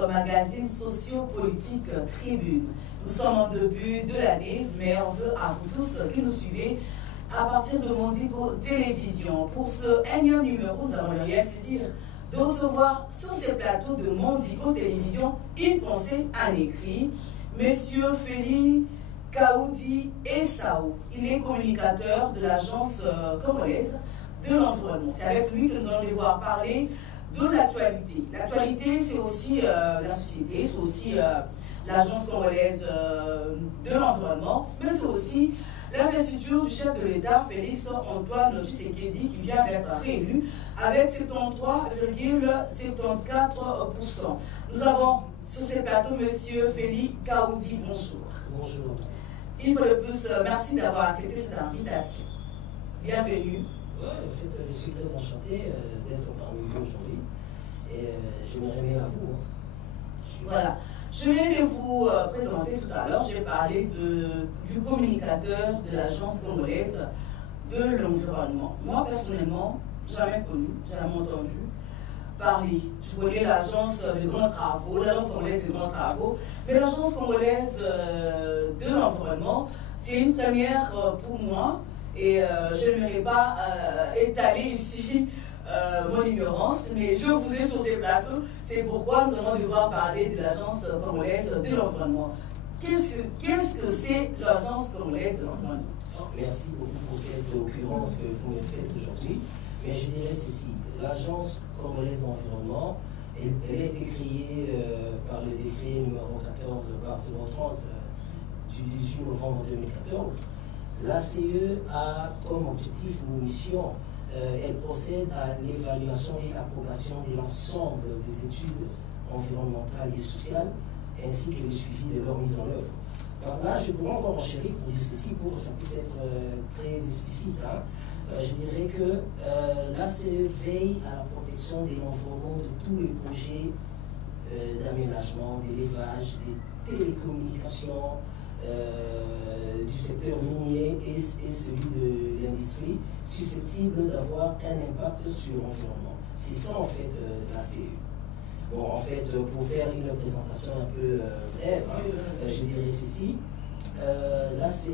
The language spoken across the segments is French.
votre magazine socio-politique Tribune. Nous sommes en début de l'année, mais on veut à vous tous qui nous suivez à partir de Mondico Télévision. Pour ce énième numéro, nous avons le réel plaisir de recevoir sur ces plateaux de Mondico Télévision une pensée en écrit, Monsieur Félix Kaoudi Essaou. Il est communicateur de l'agence congolaise de l'environnement. C'est avec lui que nous allons devoir parler de l'actualité. L'actualité, c'est aussi la société, c'est aussi l'agence congolaise de l'environnement, mais c'est aussi l'investiture du chef de l'État, Félix Antoine Tshisekedi, qui vient d'être réélu avec 73,74%. Nous avons sur ces plateaux M. Félix Kaoudi. Bonjour. Bonjour. Une fois de plus, merci d'avoir accepté cette invitation. Bienvenue. Ouais, en fait, je suis très enchanté d'être parmi vous aujourd'hui et je me remets à vous. Voilà. Je viens de vous présenter tout à l'heure, j'ai parlé du communicateur de l'agence congolaise de l'environnement. Moi, personnellement, jamais connu, jamais entendu parler. Je connais l'agence de grands travaux, l'agence congolaise de grands travaux, mais l'agence congolaise de l'environnement, c'est une première pour moi. Et je n'aimerais pas étaler ici mon ignorance, mais je vous ai sur ces plateaux. C'est pourquoi nous allons devoir parler de l'agence congolaise de l'environnement. Qu'est-ce que c'est l'agence congolaise de l'environnement? Merci beaucoup pour cette occurrence que vous me faites aujourd'hui. Mais je dirais ceci, l'agence congolaise d'environnement, elle a été créée par le décret numéro 14/030 du 18 novembre 2014. L'ACE a comme objectif ou mission, elle procède à l'évaluation et l'approbation de l'ensemble des études environnementales et sociales, ainsi que le suivi de leur mise en œuvre. Alors là, je pourrais encore enchérir pour dire ceci, pour que ça puisse être très explicite. Je dirais que l'ACE veille à la protection de l'environnement de tous les projets d'aménagement, d'élevage, des télécommunications, du secteur minier et celui de l'industrie susceptibles d'avoir un impact sur l'environnement. C'est ça en fait l'ACE. Bon, en fait, pour faire une présentation un peu brève, je dirais ceci. L'ACE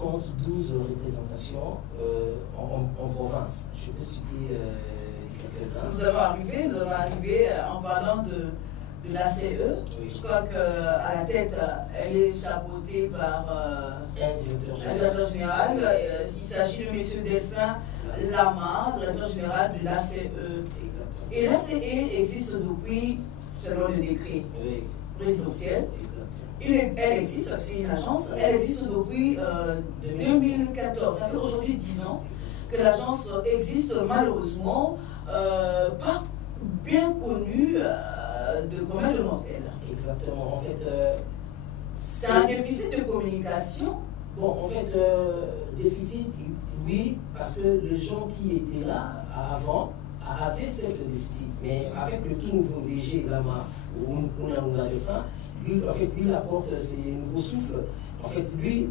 compte 12 représentations en province. Je peux citer quelques-uns. Nous allons arriver en parlant de l'ACE. Oui. Je crois qu'à la tête, elle est chapeautée par un directeur général. Il s'agit de M. Delphin Lama, directeur général de l'ACE. Exactement. Et l'ACE existe depuis, selon le décret présidentiel. Elle existe, c'est une agence, elle existe depuis 2014. Ça fait aujourd'hui 10 ans que l'agence existe, malheureusement, pas bien connue de commun de mortels. Exactement. En fait, c'est un déficit de communication. Bon, en fait, déficit, oui, parce que les gens qui étaient là avant avaient ce déficit. Mais avec le tout nouveau DG, Lama, où on a le fin, lui, en fait, lui apporte ses nouveaux souffles. En fait, lui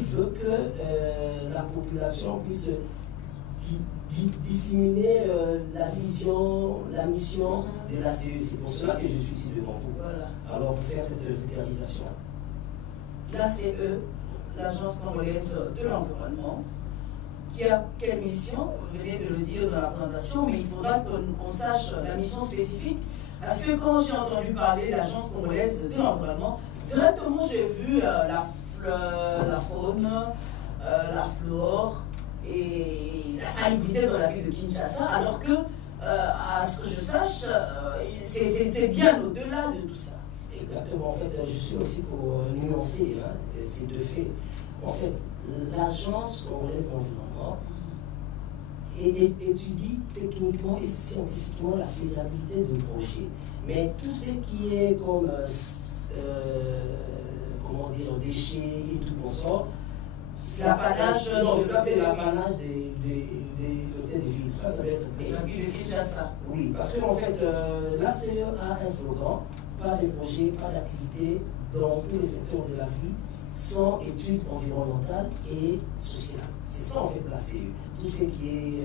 veut que la population puisse disséminer la vision, la mission de la CE. C'est pour cela que je suis ici devant vous. Voilà. Alors, pour faire cette vulgarisation. L'ACE, l'agence congolaise de l'environnement, qui a quelle mission? Vous venez de le dire dans la présentation, mais il faudra qu'on sache la mission spécifique. Parce que quand j'ai entendu parler de l'agence congolaise de l'environnement, directement j'ai vu la faune, la flore et la salubrité dans la ville de Kinshasa, alors que, à ce que je sache, c'est bien au-delà de tout ça. Exactement, en fait, je suis aussi pour nuancer ces deux faits. En fait, l'agence congolaise d'environnement étudie techniquement et scientifiquement la faisabilité de projet. Mais tout ce qui est comme, comment dire, déchets et tout consort, c'est l'apanage des hôtels de ville. Ça va être très... La ville de Kinshasa. Oui, parce qu'en fait, l'ACE a un slogan, pas de projet, pas d'activité dans tous les secteurs de la vie, sans études environnementales et sociales. C'est ça en fait l'ACE. Tout ce qui est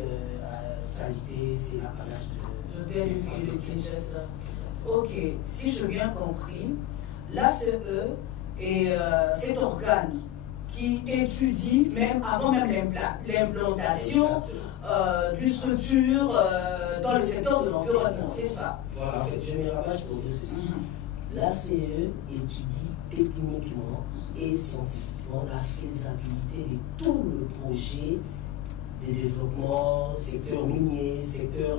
salité, c'est l'apanage de ville de Kinshasa. Ok, si j'ai bien compris, l'ACE est cet organe qui étudie, même avant même l'implantation d'une structure dans le secteur de l'environnement, c'est ça? Voilà, en fait, je me rabâche pour dire ceci. L'ACE étudie techniquement et scientifiquement la faisabilité de tout le projet de développement, secteur minier, secteur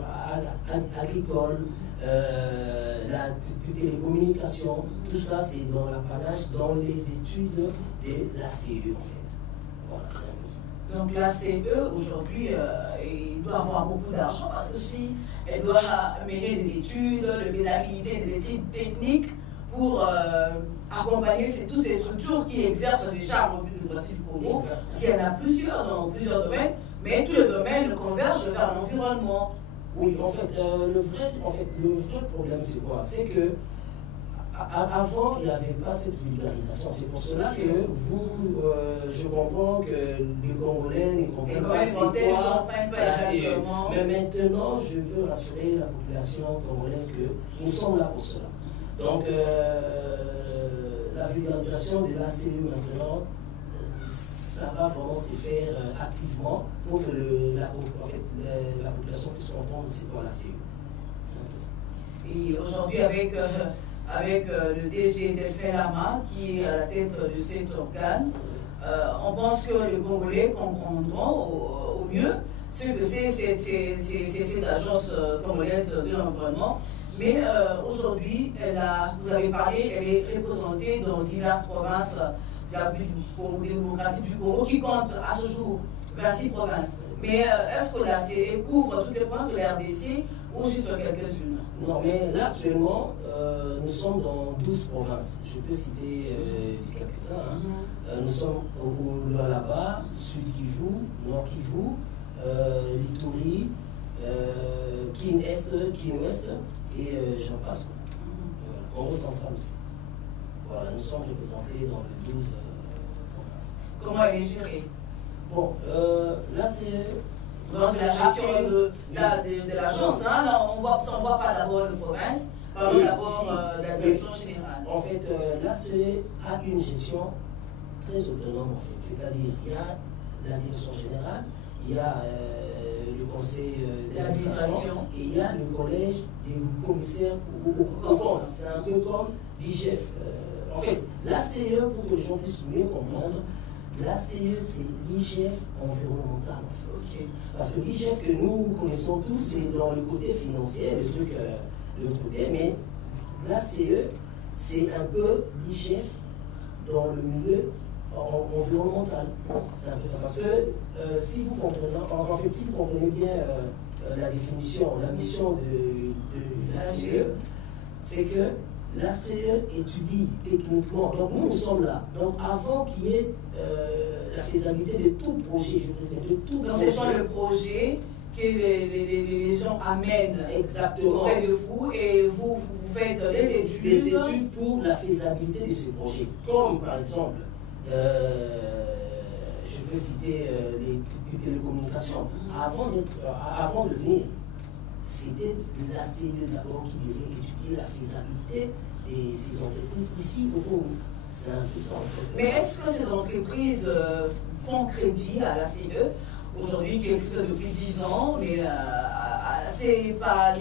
agricole, la télécommunication, tout ça c'est dans l'apanage, dans les études de l'ACE en fait. Voilà, c'est un peu ça. Donc l'ACE aujourd'hui, il doit avoir beaucoup d'argent parce que si elle doit mener des études, de faisabilité, des études techniques pour accompagner toutes ces structures qui exercent déjà en République démocratique du Congo, parce qu'il y en a plusieurs dans plusieurs domaines, mais tous les domaines convergent vers l'environnement. Oui, en fait, le vrai problème, c'est quoi? C'est que avant, il n'y avait pas cette vulgarisation. C'est pour cela que vous, je comprends que les Congolais ne comprennent pas c'est quoi la CE. Mais maintenant, je veux rassurer la population congolaise que nous sommes là pour cela. Donc, la vulgarisation de l'ACE maintenant, ça va vraiment se faire activement pour que la population puisse comprendre c'est quoi l'ACE. C'est un peu ça. Et aujourd'hui, avec le DG Delphin Lama qui est à la tête de cet organe, on pense que les Congolais comprendront au mieux ce que c'est cette agence congolaise de l'environnement. Mais aujourd'hui, vous avez parlé, elle est représentée dans diverses provinces de la République démocratique du Congo qui compte à ce jour 26 provinces. Mais est-ce que la CE couvre toutes les provinces de la RDC ou juste quelques-unes? Non, mais là actuellement, nous sommes dans 12 provinces. Je peux citer quelques-uns. Hein. Nous sommes au Lualaba, Sud Kivu, Nord Kivu, Lituri, Kin Est, Kin Ouest, et j'en passe. Congo central aussi. Voilà, nous sommes représentés dans les 12 provinces. Comment elle est gérée? Bon, là c'est... Donc la gestion de l'agence, hein, on ne voit pas d'abord de province, parlons d'abord de la direction générale. En fait, l'ACE a une gestion très autonome en fait. C'est-à-dire, il y a la direction générale, il y a le conseil d'administration et il y a le collège des commissaires au compte. C'est un peu comme l'IGF. En fait, l'ACE, pour que les gens puissent mieux comprendre, l'ACE c'est l'IGF environnemental en fait. Okay. Parce que l'IGF que nous connaissons tous, c'est dans le côté financier, le truc de l'autre côté, mais l'ACE c'est un peu l'IGF dans le milieu environnemental. C'est un peu ça. Parce que si vous comprenez bien la définition, la mission de l'ACE, c'est que l'ACE étudie techniquement. Donc nous sommes là. Donc avant qu'il y ait la faisabilité de tout projet, je précise, de tout projet. Donc ce sont les projets que les gens amènent exactement auprès de vous et vous faites des études pour la faisabilité de ce projet. Comme par exemple, je peux citer les télécommunications. Avant de venir, c'était l'ACE d'abord qui devait étudier la faisabilité de ces entreprises ici au Congo. C'est un peu ça en fait. Mais est-ce que ces entreprises font crédit à l'ACE aujourd'hui, qui existe depuis 10 ans, mais c'est pas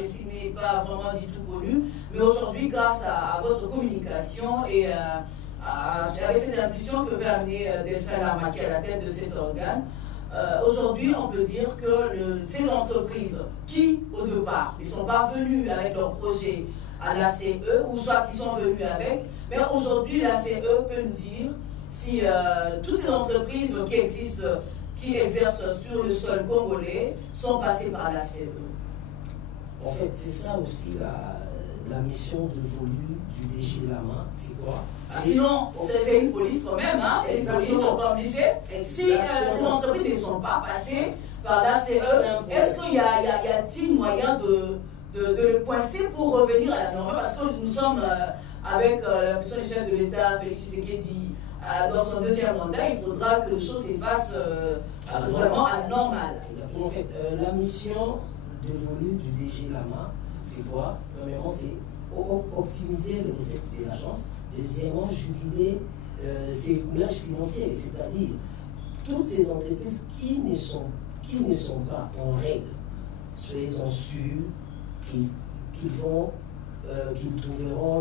vraiment du tout connu. Mais aujourd'hui, grâce à votre communication et avec cette impulsion que veut amener Delphin Lama, qui est à la tête de cet organe, aujourd'hui, on peut dire que ces entreprises qui, au départ, ne sont pas venues avec leur projet à l'ACE, ou soit qui sont venus avec, mais aujourd'hui, l'ACE peut nous dire si toutes ces entreprises qui existent, qui exercent sur le sol congolais, sont passées par l'ACE. En fait, c'est ça aussi la mission dévolue du DG Lama, c'est quoi? Sinon, c'est une police quand même, hein? C'est une police, on est obligé. Si ces entreprises ne sont pas passées par l'ACE, est-ce qu'il y a-t-il moyen de le coincer pour revenir à la normale? Parce que nous sommes avec la mission du chef de l'État, Félix Tshisekedi, dans son deuxième mandat, il faudra que les choses s'effacent vraiment à la normale. Exactement. En fait, la mission dévolue du DG Lama, c'est quoi? Premièrement, c'est optimiser le recette de l'agence. Deuxièmement, juguler ses coulages financiers, c'est-à-dire toutes ces entreprises qui ne sont pas en règle, soyez-en sûrs qu'ils trouveront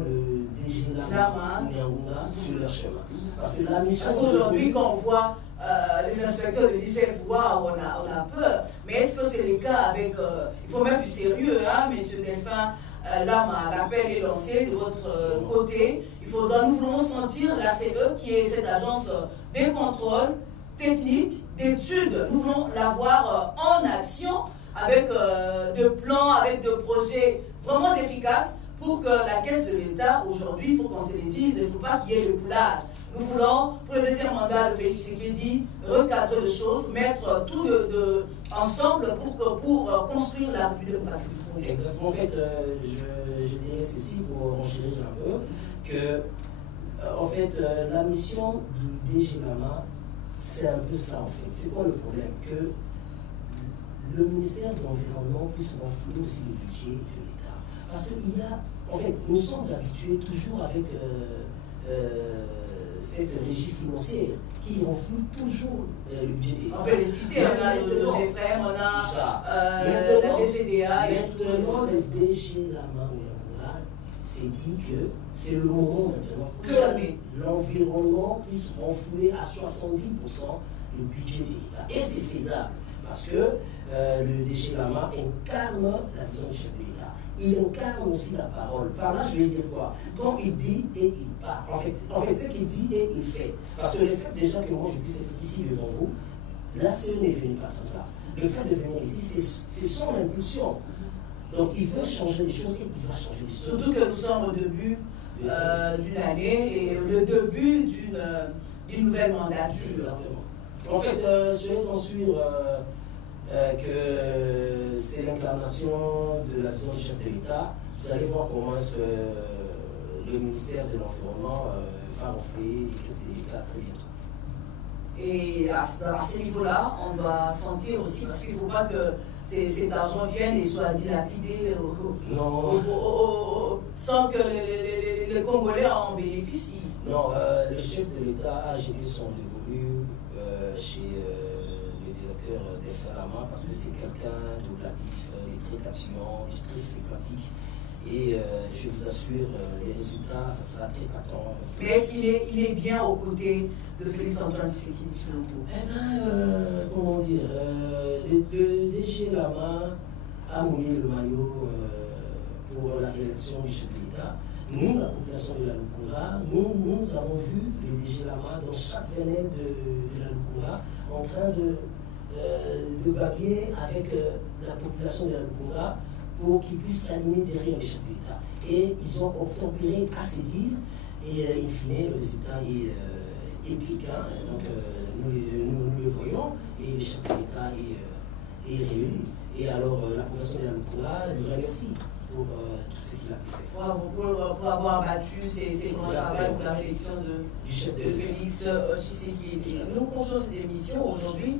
le DG Lama sur leur chemin. Parce que la mission. Parce qu'aujourd'hui, quand on voit les inspecteurs de l'IGF, waouh, on a peur. Mais est-ce que c'est le cas avec. Il faut mettre du sérieux, hein, monsieur Delphin Lama, l'appel est lancé de votre côté. Nous voulons sentir la CE, qui est cette agence des contrôles techniques, d'études. Nous voulons la voir en action avec de plans, avec de projets vraiment efficaces pour que la caisse de l'État, aujourd'hui, il faut qu'on se le dise, il ne faut pas qu'il y ait le boulage. Nous voulons, pour le deuxième mandat de Félix Tshisekedi, recadrer les choses, mettre tout ensemble pour construire la République démocratique du Congo. Exactement. En fait, je dirais ceci pour enchérir un peu, que en fait, la mission du DG Lama, c'est un peu ça en fait. C'est quoi le problème? Que le ministère de l'Environnement puisse renflouer aussi le budget de l'État. Parce qu'il y a, en fait, nous sommes habitués toujours avec cette régie financière qui renfloue toujours le budget de l'État. On peut les citer, on a le GFM, on a la DGDA. Maintenant, le DG Lama s'est dit que c'est le moment maintenant que l'environnement puisse renflouer à 70% le budget de l'État. Et c'est faisable. Parce que le DG Lama incarne la vision du chef de l'État. Il incarne aussi la parole. Par là, je vais dire quoi? Quand il dit et il parle. En fait ce qu'il dit et il fait. Parce que le fait déjà que moi je puisse être ici devant vous, la CE n'est venue pas comme ça. Le fait de venir ici, c'est son impulsion. Donc il veut changer les choses et il va changer les choses. Surtout que nous sommes au début d'une année et le début d'une nouvelle mandature. Exactement. En fait, soyez-en sûrs que c'est l'incarnation de la vision du chef de l'État. Vous allez voir comment est-ce que le ministère de l'Environnement va renflouer les caisses de l'État très bientôt. Et à ce niveau-là, on doit sentir aussi, parce qu'il ne faut pas que cet argent vienne et soit dilapidé sans que les Congolais en bénéficient. Non, le chef de l'État a jeté son dévolu chez le directeur Delphin Lama parce que c'est quelqu'un d'oblatif, il est très captivant, il est très flegmatique. Et je vous assure, les résultats, ça sera très patent. Mais est-ce qu'il est bien aux côtés de Félix-Antoine Tshisekedi Tshilombo? Eh bien, comment dire, le DG Lama a mouillé le maillot pour la réélection du chef de l'État. Nous, la population de la Lukura, nous avons vu le DG Lama dans chaque venelle de la Lukura en train de babiller avec la population de la Lukura pour qu'ils puissent s'aligner derrière le chef de l'État. Et ils ont obtempéré à se dire, et in fine, le résultat est épique. Hein, donc nous le voyons, et le chef de l'État est réélu. Et alors la population de la Lukura lui remercie pour tout ce qu'il a pu faire. Bravo pour avoir battu ces grands travail pour la réélection du chef de Félix Tshisekedi. Nous continuons cette émission aujourd'hui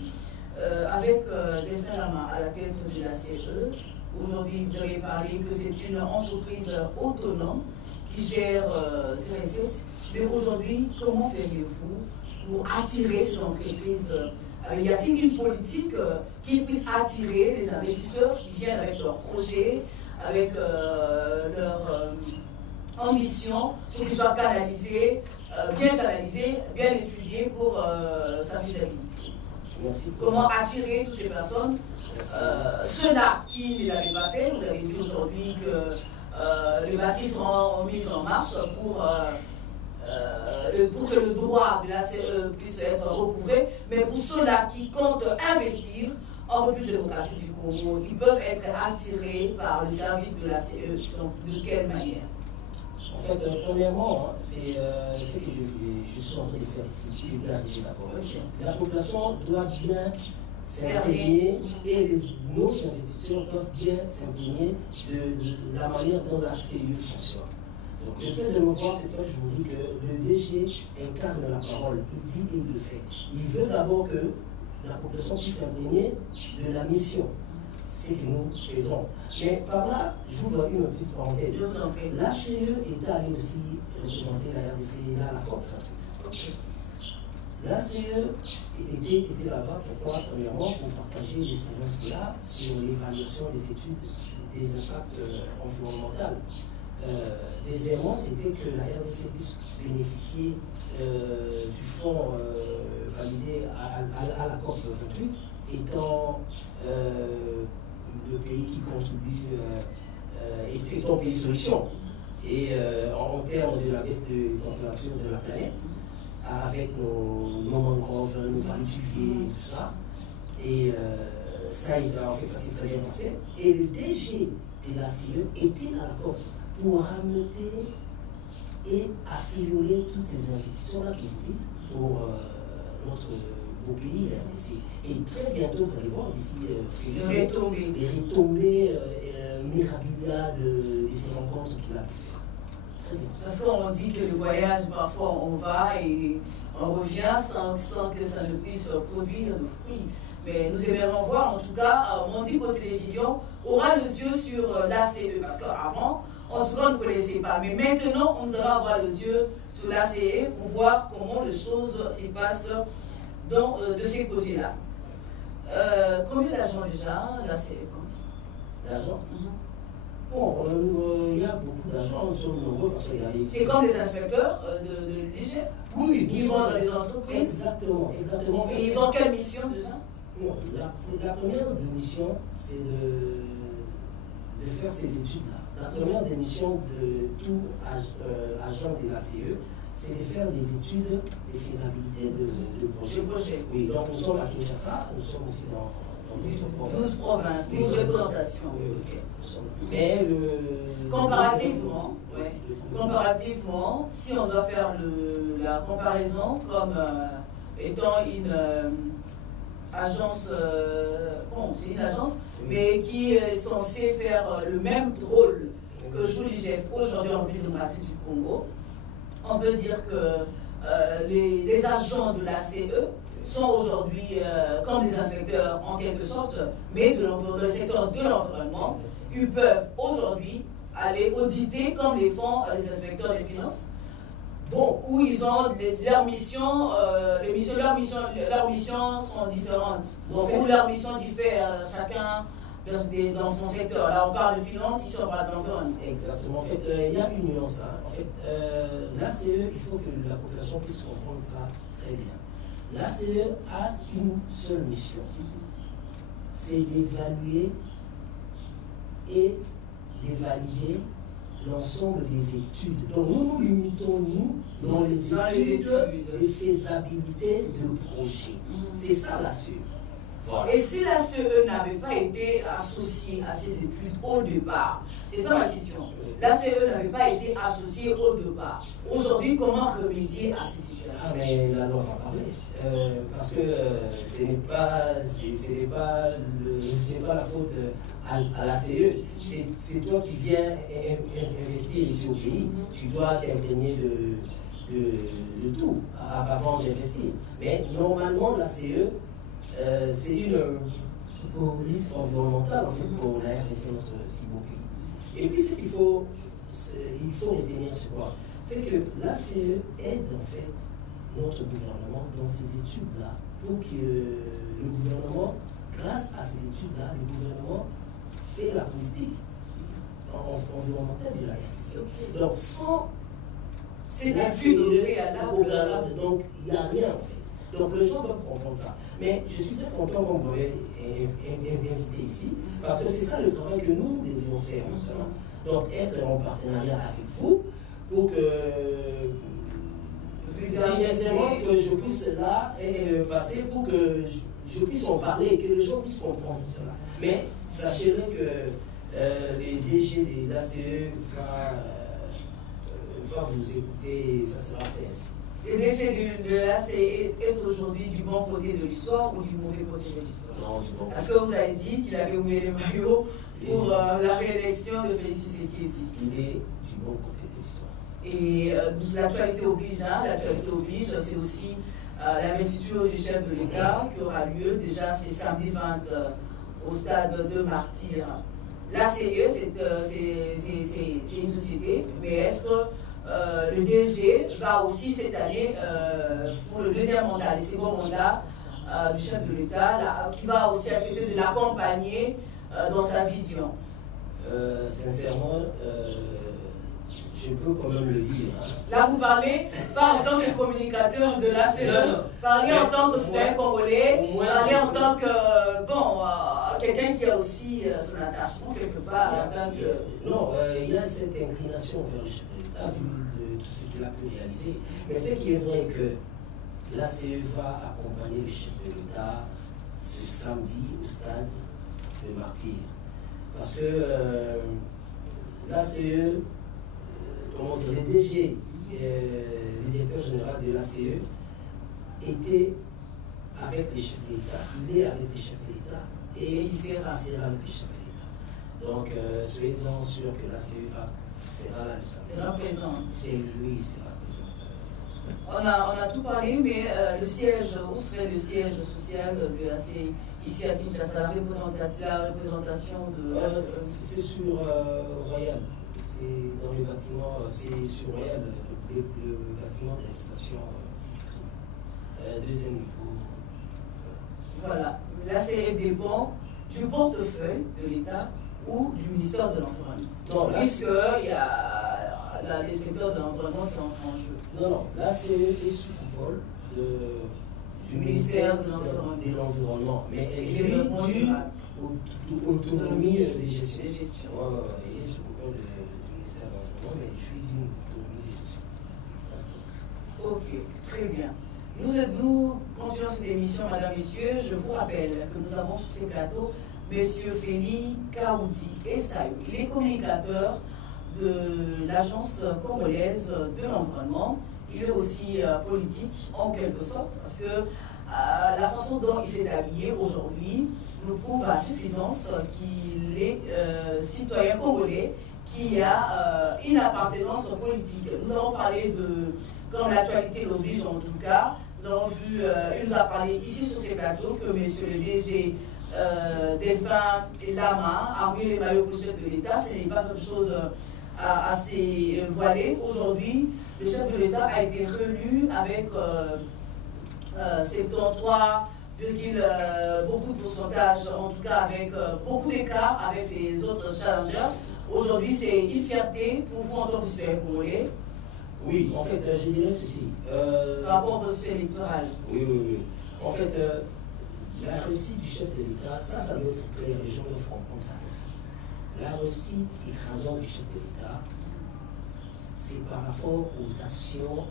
avec Delphin Lama à la tête de la CE. Aujourd'hui, vous avez parlé que c'est une entreprise autonome qui gère ses recettes. Mais aujourd'hui, comment feriez-vous pour attirer ces entreprises? Y a-t-il une politique qui puisse attirer les investisseurs qui viennent avec leurs projets, avec leur ambition, pour qu'ils soient canalisés, bien étudiés pour sa faisabilité? Merci. Comment attirer toutes ces personnes? Ceux-là qui ne l'avaient pas fait, vous avez dit aujourd'hui que les bâtisses seront mises en marche pour que le droit de la CE puisse être recouvré, mais pour ceux-là qui comptent investir en République démocratique du Congo, ils peuvent être attirés par le service de la CE. Donc, de quelle manière? En fait, premièrement, c'est ce que je suis en train de faire ici, vulgariser d'abord. Okay. La population doit bien s'imprégner et nos investisseurs doivent bien s'imprégner de la manière dont la CE fonctionne. Donc, le fait de me voir, c'est ça que je vous dis que le DG incarne la parole, il dit et il le fait. Il veut d'abord que la population puisse s'imprégner de la mission. ce que nous faisons. Mais par là, j'ouvre une petite parenthèse. L'ACE est allé aussi représenter la RDC là, à la COP 28. L'ACE était là-bas, pourquoi? Premièrement, pour partager l'expérience qu'il a sur l'évaluation des études des impacts environnementaux. Deuxièmement, c'était que la RDC puisse bénéficier du fonds validé à la COP 28, étant le pays qui contribue, étant pays solution. Et en termes de la baisse de température de la planète, avec nos mangroves, nos paludiers et tout ça. Et ça, en fait, ça s'est très bien passé. Et le DG de la CIE était à la COP pour ramener et affioler toutes ces investissements-là que vous dites pour notre beau pays, la RDC. Et très bientôt, vous allez voir, d'ici février, les retombées mirabilia de ces rencontres qu'il a pu faire. Très bien. Parce qu'on dit que le voyage, parfois, on va et on revient sans que ça ne puisse produire de fruits. Mais nous aimerions voir, en tout cas, Mondico Télévision aura les yeux sur l'ACE, parce qu'avant, en tout cas, on ne connaissait pas. Mais maintenant, on va avoir les yeux sur l'ACE pour voir comment les choses se passent de ces côtés-là. Combien d'argent déjà l'ACE compte? L'argent? Bon, il y a beaucoup d'argent, nous sommes nombreux parce qu'il y a les... C'est comme les inspecteurs de l'IGF? Oui, qui vont dans les entreprises? Exactement, exactement. Et ils ont quelle mission déjà? Non, la première des missions, c'est de faire ces études-là. La première des missions de tout agent de la CE, c'est de faire des études de faisabilité de projet. Oui, donc nous sommes à Kinshasa, nous sommes aussi dans 12 provinces, 12 représentations. Oui. Mais comparativement, si on doit faire la comparaison comme étant une agence, c'est une agence, mais qui est censée faire le même rôle que joue l'IGF aujourd'hui en République démocratique du Congo, on peut dire que les agents de la CE sont aujourd'hui comme des inspecteurs en quelque sorte, mais dans le secteur de l'environnement. Ils peuvent aujourd'hui aller auditer comme les font les inspecteurs des finances. Bon, où ils ont leurs missions, leurs missions sont différentes. Donc, où leurs missions diffèrent chacun dans son secteur. Là, on parle de finance, ici on parle d'environnement. Exactement. En fait, il y a une nuance. Hein. En fait, l'ACE, il faut que la population puisse comprendre ça très bien. L'ACE a une seule mission, c'est d'évaluer et de valider l'ensemble des études. Donc nous nous limitons, nous, dans les études de faisabilité de projet. C'est ça l'ACE. Voilà. Et si l'ACE n'avait pas été associée à ces études au départ, c'est ça ma question. L'ACE n'avait pas été associée au départ. Aujourd'hui, comment remédier à cette situation? Ah, mais la loi va parler. Parce que ce n'est pas la faute à l'ACE. C'est toi qui viens investir ici au pays. Tu dois t'imprégner de tout avant d'investir. Mais normalement, l'ACE, c'est une police environnementale en fait, pour la RDC, notre si beau pays. Et puis ce qu'il faut retenir sur quoi? C'est que l'ACE aide en fait notre gouvernement dans ces études-là pour que le gouvernement, grâce à ces études-là, le gouvernement fait la politique environnementale de la RDC. Donc sans ces études préalables, donc il n'y a rien en fait. Donc les gens doivent comprendre ça. Mais je suis très content qu'on m'ait invité ici, parce que c'est ça le travail que nous devions faire maintenant. Donc être en partenariat avec vous pour que financièrement que je puisse là passer pour que je puisse en parler et que les gens puissent comprendre cela. Mais sachez que les DG de l'ACE va vous écouter et ça sera fait ainsi. Le DG de l'ACE est aujourd'hui du bon côté de l'histoire ou du mauvais côté de l'histoire? Non, du bon côté. Parce que vous avez dit qu'il avait oublié les maillots pour la réélection de Félix Tshisekedi. Il est du bon côté de l'histoire. Et l'actualité oblige, c'est aussi l'investiture du chef de l'État qui aura lieu. Déjà, c'est samedi 20 au stade de martyr. La CE, c'est une société, mais est-ce que le DG va aussi cette année, pour le deuxième mandat, le second mandat du chef de l'État, qui va aussi accepter de l'accompagner dans sa vision? Sincèrement, je peux quand même le dire. Hein. Là, vous parlez pas en tant que communicateur de la CE, parlez en tant que citoyen congolais, parlez en tant que, quelqu'un qui a aussi son attachement quelque part. Non, il y a cette inclination vers le chef de l'État, vu de tout ce qu'il a pu réaliser. Mais ce qui est vrai que la CE va accompagner le chef de l'État ce samedi au stade de Martyr. Parce que la CE, comment dire, le DG, le directeur général de la CE, était avec les chefs de l'État, il est avec les chefs de l'État et il sera avec les chefs de l'État. Donc, soyez-en sûrs que la CE sera là le samedi. Sera présent. Oui, il sera présent. On a tout parlé, mais le siège, où serait le siège social de la CE ici à Kinshasa, la représentation de... c'est sur Royal. C'est dans le bâtiment, c'est sur Royal, le bâtiment d'administration district. Deuxième niveau. Voilà, la CE dépend du portefeuille de l'État ou du ministère de l'Environnement. Puisqu'il y a les secteurs de l'environnement qui entrent en jeu. Non, la CE est sous coupole du ministère de l'Environnement. Mais elle jouit d'une autonomie de gestion. Il est sous coupole du ministère de l'Environnement, mais elle jouit d'une autonomie de gestion. Ok, très bien. Nous continuons cette émission, madame, messieurs. Je vous rappelle que nous avons sur ces plateaux monsieur Félix Kaoudi Essayou. Il est communicateur de l'Agence congolaise de l'environnement. Il est aussi politique en quelque sorte parce que la façon dont il s'est habillé aujourd'hui nous prouve à suffisance qu'il est citoyen congolais qui a une appartenance politique. Nous avons parlé de, comme l'actualité l'oblige en tout cas, nous avons vu, il nous a parlé ici sur ces plateaux que monsieur le DG Delphin et Lama a mis les maillots pour le chef de l'État. Ce n'est pas quelque chose assez voilé. Aujourd'hui, le chef de l'État a été réélu avec 73, beaucoup de pourcentage, en tout cas avec beaucoup d'écart avec ses autres challengers. Aujourd'hui, c'est une fierté pour vous en tant que citoyen congolais. Oui, en fait, je dirais ceci. Par rapport au processus électoral. Oui. En fait, la réussite du chef de l'État, ça doit être clair, les gens doivent comprendre ça ici. La réussite écrasante du chef de l'État, c'est par rapport aux actions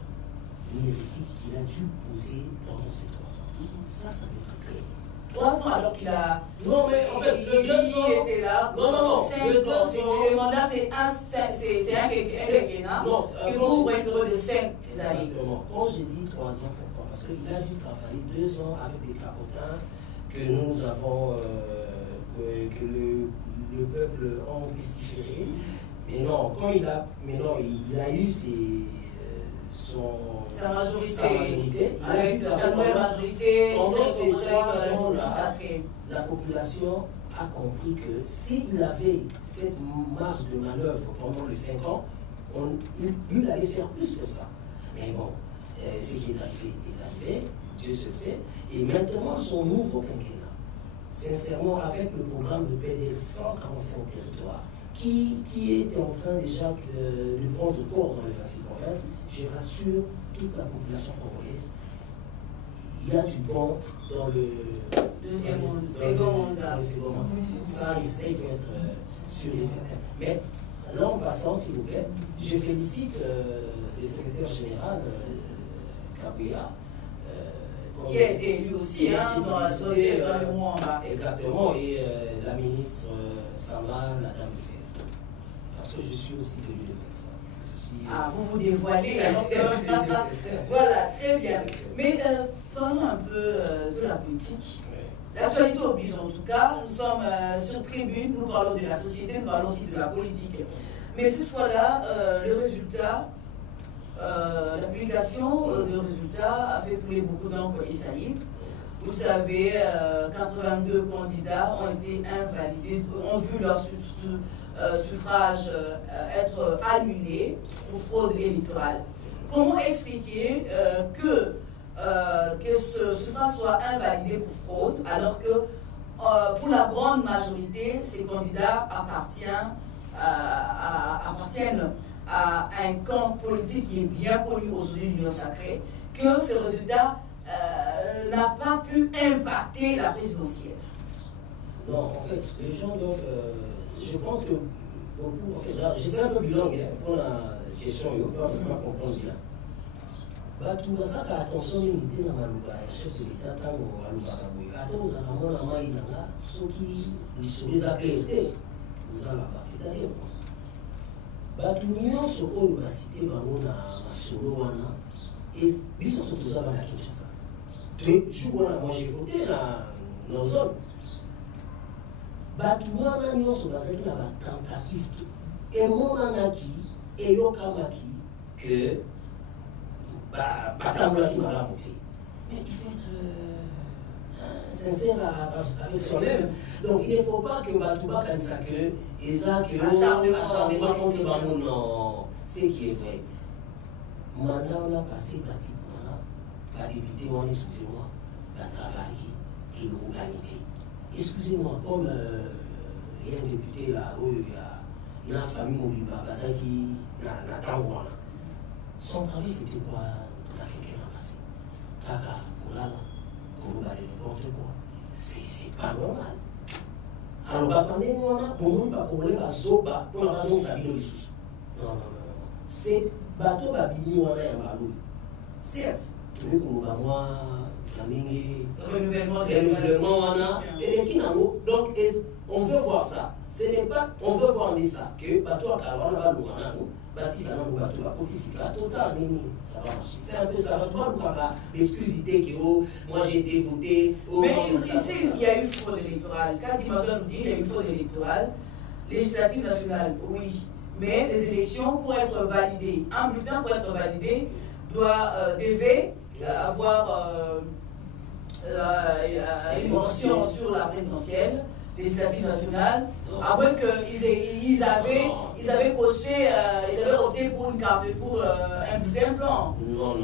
honorifiques qu'il a dû poser pendant ces 3 ans. Ça doit être clair. 3 ans alors qu'il a... Non, mais en fait, le 2 ans... Il était là. Non. 5 ans. Le mandat, c'est un quinquennat. Il couvre une période de 5 années. Exactement. Quand j'ai dit 3 ans, pourquoi? Parce qu'il a dû travailler 2 ans avec des capotins que nous avons, que le peuple a pestiféré. Mais non, quand il a eu sa majorité, il a eu la majorité. Pendant ces 3 ans-là, la population a compris que s'il avait cette marge de manœuvre pendant les 5 ans, il allait faire plus que ça. Mais bon, ce qui est arrivé, Dieu se sait. Et maintenant, son nouveau quinquennat, sincèrement, avec le programme de PDL 145 territoires, qui était en train déjà de prendre corps dans les 26 provinces, je rassure toute la population congolaise, il y a du bon dans le second mandat. Ça, il faut être sûr et certain. Mais là, en passant, s'il vous plaît, je félicite le secrétaire général Kabouya, qui a été élu aussi dans la société dans le mois en bas. Exactement, et la ministre Sama, la dame de fer. Parce que je suis aussi de l'île de Texas. Vous vous dévoilez alors que... Voilà, très bien. Mais parlons un peu de la politique. L'actualité oblige en tout cas. Nous sommes sur tribune, nous parlons de la société, nous parlons aussi de la politique. Mais cette fois-là, le résultat, la publication de résultats a fait couler beaucoup d'encre et salive. Vous savez, 82 candidats ont été invalidés, ont vu leur suffrage être annulé pour fraude électorale. Comment expliquer que ce suffrage soit invalidé pour fraude alors que pour la grande majorité, ces candidats appartiennent à un camp politique qui est bien connu aujourd'hui, l'Union sacrée, que ce résultat n'a pas pu impacter la présidentielle? Non, en fait, les gens doivent... je pense que beaucoup... En fait, là, j'essaie un peu bilingue pour la question, on peut comprendre bien. Bah, tout le monde a attention à l'idée de la chef de l'État, à l'Oubaraboué. Attends, vous avez un maï là, ceux qui sont les accrédités, vous avez la partie d'ailleurs. Bah, tout le monde se peut citer un solo, et ils sont tous à la Kinshasa. Moi j'ai voté dans nos zones. Bah, tout le monde a sur la tentative. Et mon anaki, et yokamaki, que. Mais il faut être sincère avec soi-même. Donc il ne faut pas que Batouba pense que acharnement contre Bamou, non. Ce qui est vrai. Maintenant, on a passé pratiquement par député, on excusez-moi, par travail et l'humanité. Excusez-moi, comme il y a un député là, où il y a une famille Mobimba, qui n'a pas son travail, c'était quoi? On a quelqu'un à passer. Kaka, Kolala, Koloba de n'importe quoi. C'est pas normal. Alors, attendez, nous, on a pour nous, pour les Zoba, pour la raison de s'habiller les sous. Non. C'est bateau babini, on a un malou. Certes, tu veux Koloba, moi, renouvellement, on a. Et qui n'a pas. Donc, on veut voir ça. Ce n'est pas, on veut voir ça, que bateau à Kalwa, on a nous. Ça va marcher. C'est un peu ça. L'exclusité que moi j'ai été voté. Mais ici, il y a eu fraude électorale. Quand Dimadon nous dit qu'il y a eu fraude électorale, législative nationale, oui. Mais les élections, pour être validées, un bulletin pour être validé, devait avoir une mention sur la présidentielle, législative nationale, après qu'ils avaient coché, ils avaient opté pour une carte, pour un bulletin blanc. Non.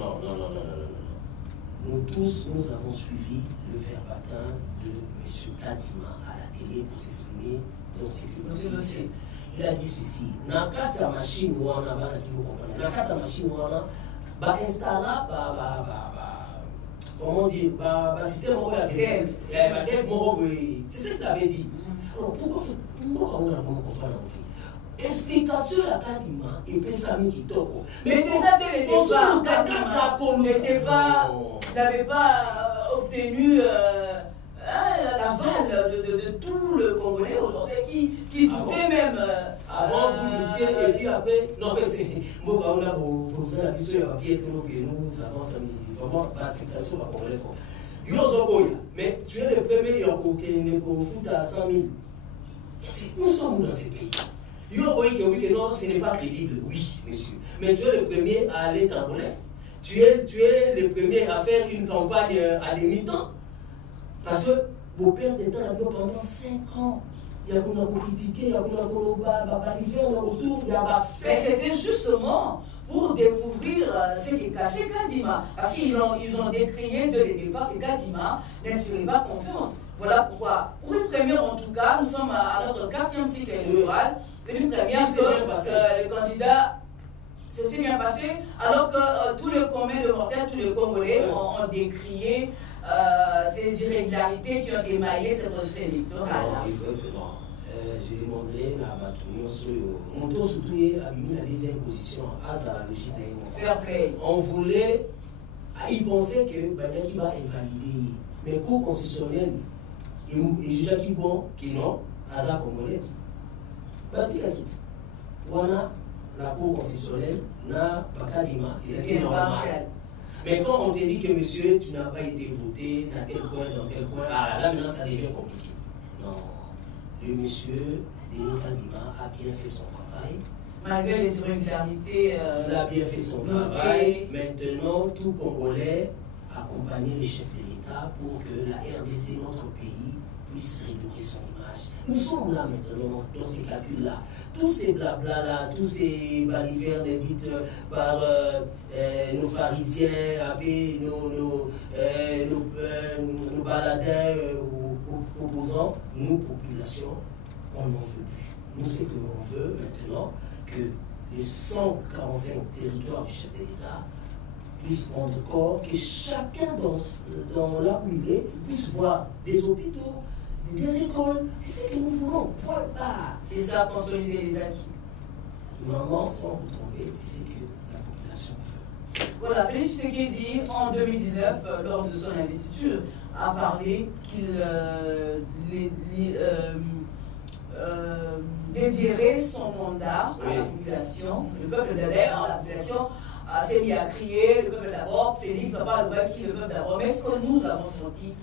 Nous tous, nous avons suivi le verbatim de M. Kadima à la télé pour s'exprimer dans ce dossier. Il a dit ceci, dans la machine où on a la machine où on a installé comment dire, système c'est ce qu'il avait dit. Alors pourquoi on a comprendre? Explication à Kadima et Pessami qui toko. Mais déjà dès le départ, Kadima n'avait pas obtenu l'aval de tout le Congolais aujourd'hui qui doutait même. Avant vous dites et puis après, non en fait c'est bon on a posé la question à papier que nous avançons vraiment la sensation va Congolais fort. Mais tu es le premier qui fout à 100 000. Nous sommes dans ces pays. Non, ce n'est pas crédible, oui, monsieur. Mais tu es le premier à aller tambouriner. Tu es le premier à faire une campagne à demi-temps. Parce que vos pères étaient là pendant 5 ans. Il y a qu'on a critiqué, il y a qu'on a autour, il y a fait. Mais c'était justement pour découvrir ce qui est caché Kadima. Parce qu'ils ont décrié dès le départ que Kadima n'inspirait pas confiance. Voilà pourquoi, pour une première en tout cas, nous sommes à notre 4e cycle électoral, une première que le candidat s'est bien passé, alors que tous les communs de mortels, tous les Congolais ont décrié ces irrégularités qui ont émaillé ce processus électoral. Non, il faut être non. Je demanderai la Batounion sur mon surtout à la 10e position à la logique Fair play. On voulait y penser que Banyaki va invalider, mais cours constitutionnel et juge qui bon, qui non, Aza Congolaise. Batika quitte. Voilà la cour constitutionnelle, n'a pas Kadima, il est normal. Mais quand on te dit que monsieur, tu n'as pas été voté dans tel coin, là maintenant ça devient compliqué. Non, le monsieur, Denis Kadima, a bien fait son travail. Malgré les irrégularités. Il a bien fait son travail. Maintenant, tout Congolais accompagne les chefs de l'État. l'État pour que la RDC, notre pays, puisse redorer son image. Nous sommes là maintenant dans ces calculs-là. Tous ces blabla-là, tous ces balivernes dites par nos pharisiens, abbés, nos baladins ou opposants, nous, population, on n'en veut plus. Nous, ce qu'on veut maintenant, que les 145 territoires du chef de l'État puissent prendre corps, que chacun dans là où il est puisse voir des hôpitaux, des écoles. C'est ce que nous voulons. Voilà. C'est ça, consolider les acquis. Maman, sans vous tromper, c'est ce que la population veut. Voilà, Félix Tshisekedi, en 2019, lors de son investiture, a parlé qu'il dédierait son mandat à la population. Le peuple d'ailleurs, la population s'est mis à crier, le peuple d'abord. Félix va pas le qui le peuple d'abord. Mais est-ce que nous avons senti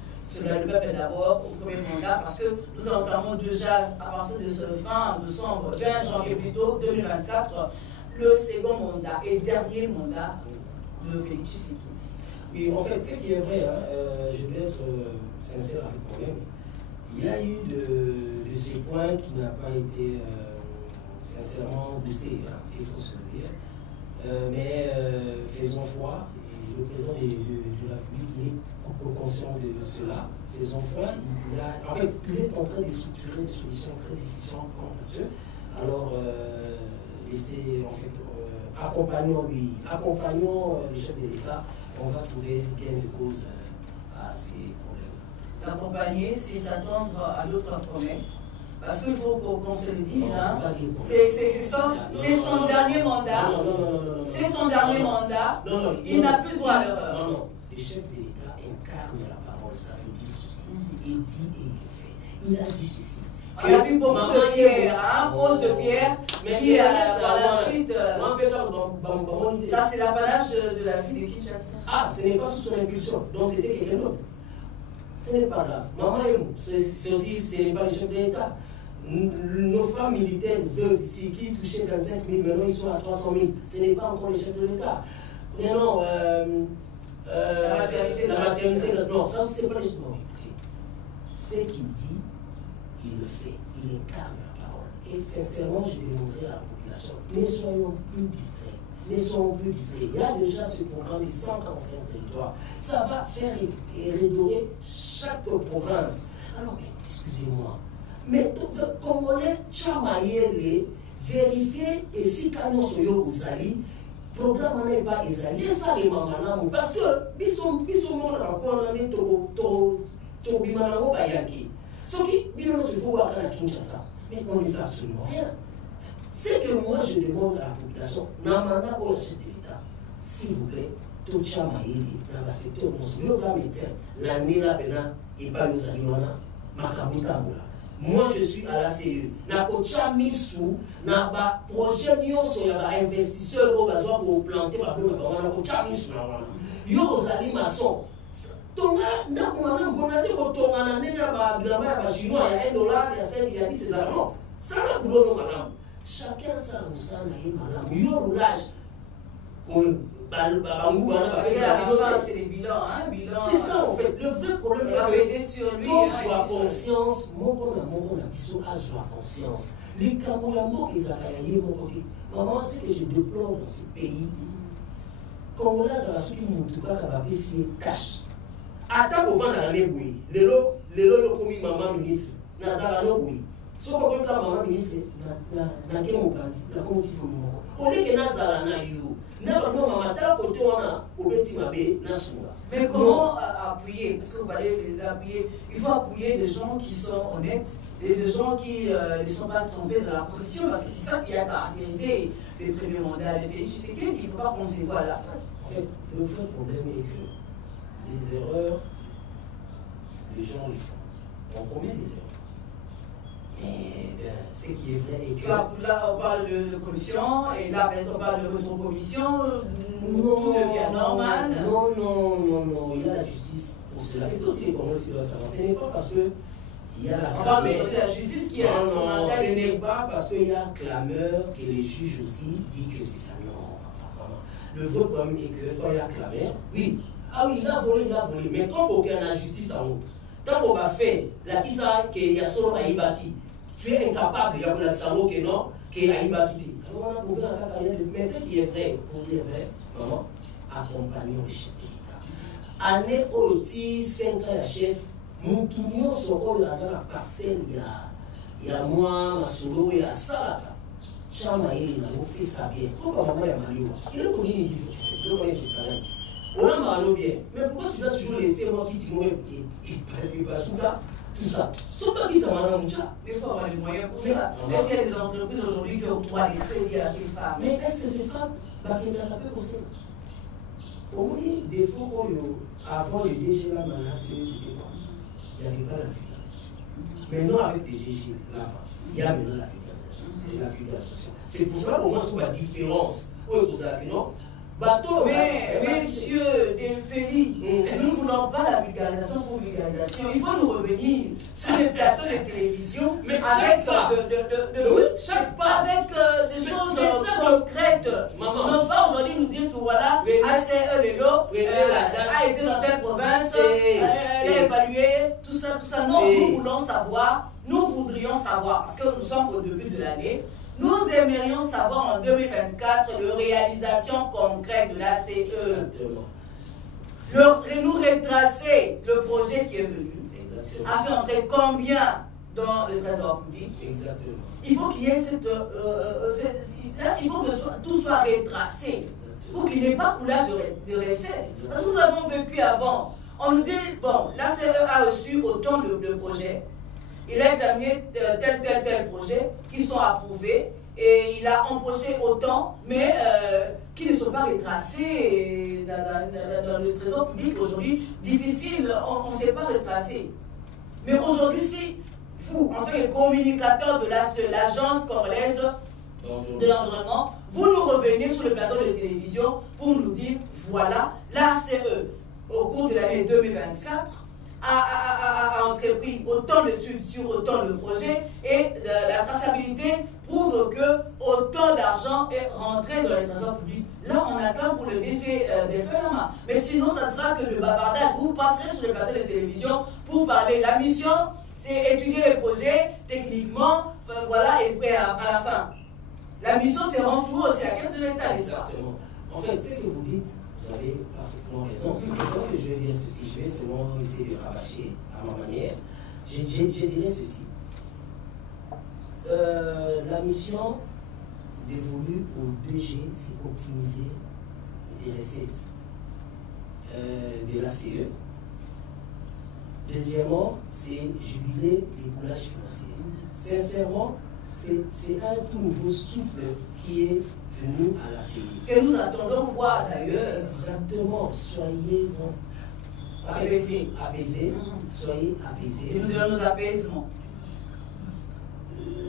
le peuple d'abord au premier mandat? Parce que nous entamons déjà à partir de ce fin décembre, 20 janvier plutôt, 2024, le second mandat et dernier mandat de Félix Tshisekedi. Oui, en fait, ce qui est vrai, je vais être sincère avec moi-même, il y a eu de ces points qui n'ont pas été sincèrement boostés, s'il faut se le dire. Mais faisons foi, et le président de la République, il est conscient de cela. Faisons foi, il est en train de structurer des solutions très efficientes quant à ce. Alors, accompagnons les chefs de l'État, on va trouver gain de cause à ces problèmes. L'accompagner, c'est s'attendre à d'autres promesses. Parce qu'il faut qu'on se le dise, c'est son dernier mandat. C'est son dernier mandat. Il n'a plus droit à l'erreur. Non. Le chef de l'État incarne la parole, ça veut dire ceci. Il dit et il le fait. Il a dit ceci. Il y a eu beaucoup de pierres, pose de pierre, qui par la suite. Ça, c'est l'apanage de la vie de Kinshasa. Ah, ce n'est pas sous son impulsion, donc c'était quelqu'un d'autre. Ce n'est pas grave. Maman et nous, ce n'est pas le chef de l'État. Nos femmes militaires veuves, qui touchaient 25 000, maintenant ils sont à 300 000. Ce n'est pas encore le chef de l'État. Non, la maternité, non, ça c'est pas le chef. Non, écoutez, ce qu'il dit, il le fait, il incarne la parole. Et sincèrement, je demanderai à la population, ne soyons plus distraits. Ne soyons plus distraits. Il y a déjà ce programme des 145 territoires. Ça va faire redorer chaque province. Alors, mais excusez-moi, mais Congolais, Chamaïele, vérifier et si Kanon Soyo Ouzali, programme n'est pas Ezali, et ça les mamans, parce que, bisous, mon rapport, on est trop bimanamo bayaki. Ce qui, bien sûr, il faut voir à Kinshasa, mais on ne fait absolument rien. C'est que moi, je demande à la population, Namana au chef de l'État, s'il vous plaît, tout Chamaïele, dans le secteur, nous sommes médecins, l'année là, et pas nous allons là, Makamutambola. Moi, je suis à la CE. Na kocha misu, na ba projet nyonso ya ba investisseur au besoin pour planter ba bola na kocha misu na wana. Yo ozali maçon. Tonga na kumana mbonate ko tonga na nena ba bilama ya ba chinois ya $1, ya 5, ya 10 c'est non. Ça la boulot madame. Chacun sa musana et madame. Yo roulage. C'est les bilans, c'est ça en fait. Le vrai problème est que qu'on soit conscience, mon bon a soit conscience. Les Camerounais, les Akayaye, mon côté. Maman, ce que je déplore dans ce pays, Congolais, ça va surtout nous tout cas va payer cash. Attends, on va dans l'année, oui. Le comme maman ministre, Nazara no oui. So ko comme maman ministre, na ke mo kanti, na ko ti ko mo. O le ke Nazara na yo. Mais comment appuyer? Parce que vous allez l'appuyer. Il faut appuyer des gens qui sont honnêtes et des gens qui ne sont pas trompés dans la corruption, parce que c'est ça qui a caractérisé les premiers mandats de Félix Tshisekedi. Il ne faut pas qu'on se voit à la face. En fait, le vrai problème est que les erreurs, les gens les font. On commet des erreurs. Mais ce qui est vrai est que... Là, on parle de commission, et là, on parle de rétro-commission, tout devient normal. Non, il y a la justice pour cela. Et aussi les Congolais doivent savoir. Ce n'est pas parce que il y a la clameur. On parle de la justice qui est instrumentalisée. Ce n'est pas parce qu'il y a clameur que les juges aussi disent que c'est ça. Non. Le vrai problème est que quand il y a clameur, oui, Ah oui, il a volé. Mais quand aucun a justice en haut, tant qu'on va faire, la qui ça, qu'il y a solo à Ibaki, tu es incapable, il y a pour la Samo que non, qu'il y a Ibaki. Mais ce qui est vrai, pour dire vrai, comment accompagnons les chefs de l'État. Année aussi, 5 ans, la chef, nous tournions sur la parcelle, il y a moi, ma solo, il y a ça. Chama il a fait ça bien. Pourquoi maman est malheureux? Il a connu les livres, il a connu ses salaires. On a malheureux bien. Mais pourquoi tu dois toujours laisser moi qui t'y mouille et pas souda, tout ça? Sauf pas qui t'en a un chat. Il faut avoir les moyens pour ça. Mais il y a des entreprises aujourd'hui qui octroient les crédits à ces femmes. Mais est-ce que ces femmes, bah, qu'elles n'ont pas aussi? Au moins, des fois, avant le DG, là, c'était pas. Il n'y avait pas la vulgarisation. Maintenant, avec les DG, là, il y a maintenant la vulgarisation. C'est pour ça qu'on voit la différence. Mais, messieurs Delphélie, nous ne voulons pas la vulgarisation pour vulgarisation. Il faut nous revenir sur les plateaux de télévision avec des choses concrètes. Non pas aujourd'hui nous dire que voilà, ACE Lelo a été dans telle province, elle a évalué, tout ça. Non, nous voulons savoir, nous voudrions savoir, parce que nous sommes au début de l'année. Nous aimerions savoir en 2024 la réalisation concrète de l'ACE. Nous retracer le projet qui est venu. Exactement. A fait entrer combien dans le trésor public. Exactement. Il faut qu'il y ait cette. Il faut que tout soit retracé. Pour qu'il n'y ait pas coulage de recettes. Parce que nous avons vécu avant. On nous dit, bon, l'ACE a reçu autant de projets. Il a examiné tel projet qui sont approuvés et il a embauché autant, mais qui ne sont pas retracés dans le trésor public. Aujourd'hui, difficile, on ne sait pas retracer. Mais aujourd'hui, si vous, en tant que communicateur de l'agence congolaise de l'environnement, vous nous revenez sur le plateau de télévision pour nous dire, voilà, l'ACE, au cours de l'année 2024, a entrepris autant d'études sur autant de projets et la traçabilité prouve que autant d'argent est rentré dans les trésors publics. Là, on attend pour le DG des fermes. Mais sinon, ça ne sera que le bavardage. Vous passerez sur le plateau de télévision pour parler. La mission, c'est étudier les projets techniquement, voilà, et à la fin. La mission, c'est renflouer aussi la caisse de l'État, n'est-ce pas? Exactement. En fait, ce que vous dites, vous avez parfaitement raison. C'est pour ça que je vais dire ceci. Je vais seulement essayer de rabâcher à ma manière. Je dirais ceci. La mission dévolue au DG, c'est optimiser les recettes de l'ACE. Deuxièmement, c'est jubiler les coulages financiers. Sincèrement, c'est un tout nouveau souffle qui est venu à l'ACE. Que nous attendons voir d'ailleurs. Exactement, soyez-en apaisés. Soyez apaisés. Et nous avons nos apaisements.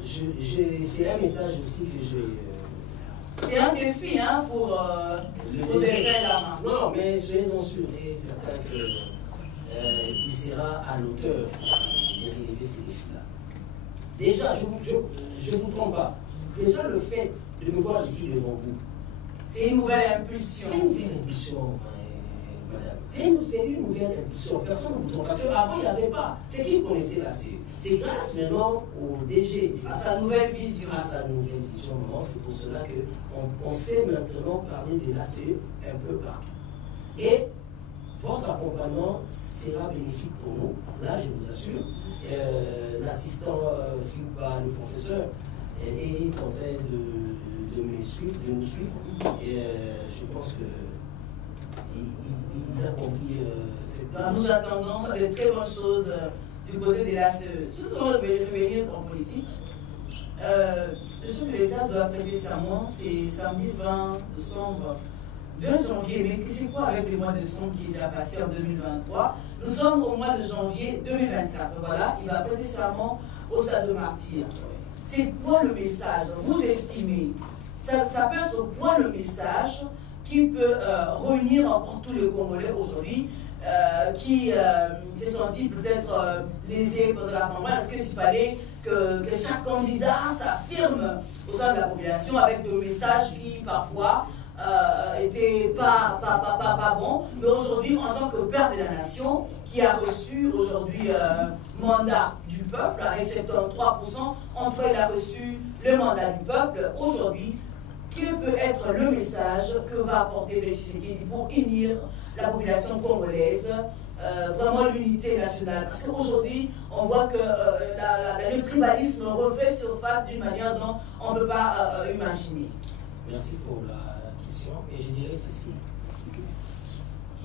C'est un message aussi que je... C'est un défi hein, pour défaire la main. Non, mais soyez-en sûrs et certains qu'il sera à l'auteur de relever ces défis-là. Déjà, je ne vous trompe pas. Déjà, le fait de me voir ici devant vous, c'est une nouvelle impulsion. C'est une nouvelle impulsion, madame. C'est une nouvelle impulsion. Personne ne vous trompe. Parce qu'avant, il n'y avait pas. C'est qui connaissait l'ACE. C'est grâce maintenant au DG. À sa nouvelle vision. À sa nouvelle vision, maman. C'est pour cela qu'on sait maintenant parler de l'ACE un peu partout. Et votre accompagnement sera bénéfique pour nous. Là, je vous assure. L'assistant FIPA, le professeur, est en train de nous suivre. Et je pense qu'il accomplit cette tâche. Nous attendons de très bonnes choses du côté de l'ACE. Surtout on va revenir en politique. Le chef de l'État doit prêter serment, c'est samedi 20 décembre. 20 janvier, mais c'est quoi avec le mois de décembre qui est déjà passé en 2023? Nous sommes au mois de janvier 2024. Voilà, il va prêter serment au stade de martyr. C'est quoi le message? Vous estimez, ça peut être quoi le message qui peut réunir encore tous les Congolais aujourd'hui qui s'est senti peut-être lésé pendant la campagne? Est-ce qu'il fallait que chaque candidat s'affirme au sein de la population avec des messages qui parfois était pas bon, mais aujourd'hui, en tant que père de la nation, qui a reçu aujourd'hui mandat du peuple, avec 73%, en toi il a reçu le mandat du peuple, aujourd'hui, quel peut être le message que va apporter Félix Tshisekedi pour unir la population congolaise, vraiment l'unité nationale? Parce qu'aujourd'hui, on voit que le tribalisme refait surface d'une manière dont on ne peut pas imaginer. Merci pour la question. Et je dirais ceci.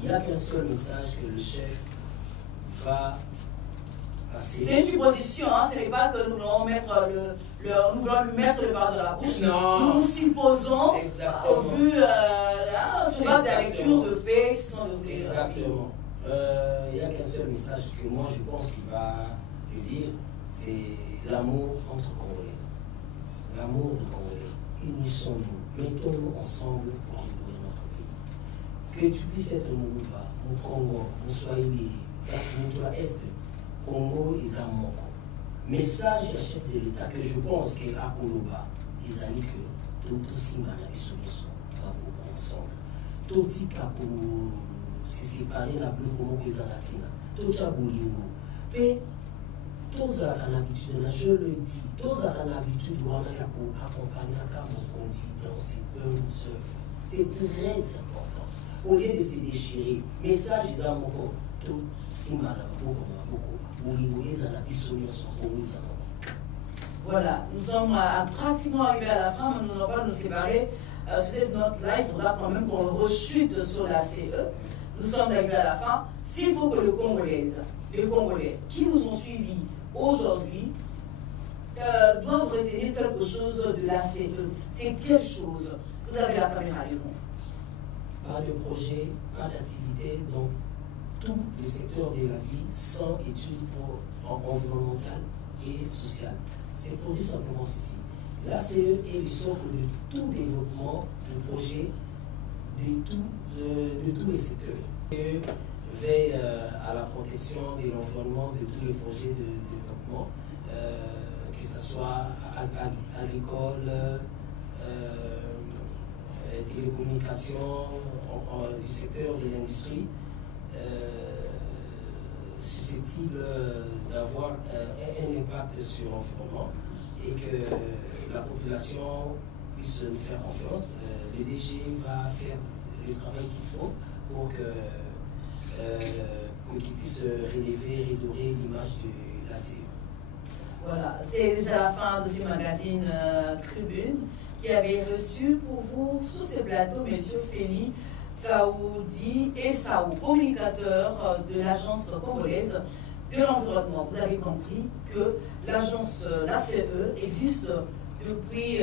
Il n'y a qu'un seul message que le chef va passer. C'est une supposition, hein? Ce n'est pas que nous voulons lui mettre le par de la bouche. Non. Nous supposons, au vu sur base des lectures de faits qui sont de Exactement. Il n'y a qu'un seul message que moi je pense qu'il va lui dire, c'est l'amour entre Congolais. L'amour de Congolais. Unissons-nous, mettons-nous ensemble pour rénover notre pays. Que tu puisses être Moulouba, mon Congo, mon Swahili, mon Est, Congo et Zamoko. Message à chef de l'État que je pense qu'à Koloba, les amis que tout aussi sont pas beaucoup ensemble. Tout type pour se séparer la bleu comme les Latina. Tout ça bolingo. Et tous à l'habitude, je le dis, tous à l'habitude de accompagner mon conti dans ses bonnes œuvres. C'est très important. Au lieu de se déchirer, message ils ont encore tout si mal beaucoup. Voilà, nous sommes pratiquement arrivés à la fin, mais nous n'allons pas nous séparer. Sur cette note-là, il faudra quand même qu'on rechute sur la CE. Nous sommes arrivés à la fin. S'il faut que les Congolais qui nous ont suivis aujourd'hui doivent retenir quelque chose de la CE, c'est quelle chose? Vous avez la caméra devant vous. Pas de projet, pas d'activité, donc tous les secteurs de la vie sans études environnementales et sociales. C'est pour dire simplement ceci. La CE est le socle de tout développement de projet de tous les secteurs. CE veille à la protection de l'environnement de tous les projets de développement, que ce soit agricole, télécommunications, du secteur de l'industrie, susceptible d'avoir un impact sur l'environnement et que la population puisse nous faire confiance. Le DG va faire le travail qu'il faut pour qu'il puisse relever, redorer l'image de la CE. Voilà, c'est déjà la fin de ce magazine Tribune qui avait reçu pour vous sur ce plateau M. Félix Kaoudi Essaou, communicateur de l'agence congolaise de l'environnement. Vous avez compris que l'agence, la CE, existe depuis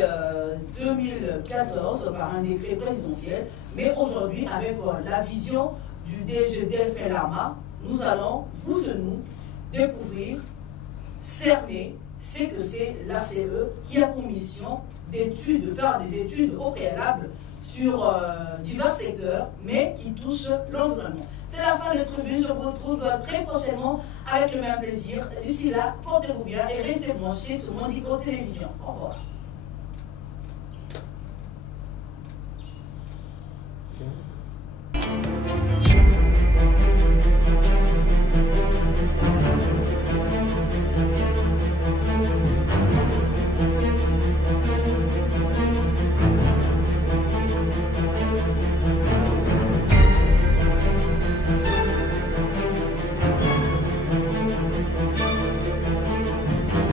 2014 par un décret présidentiel, mais aujourd'hui, avec la vision du DG Delphin Lama, nous allons, vous et nous, découvrir, cerner ce que c'est la CE qui a pour mission d'études, de faire des études au préalable sur divers secteurs, mais qui touchent l'environnement. C'est la fin de la tribune. Je vous retrouve très prochainement avec le même plaisir. D'ici là, portez-vous bien et restez branchés sur Mondico Télévision. Au revoir.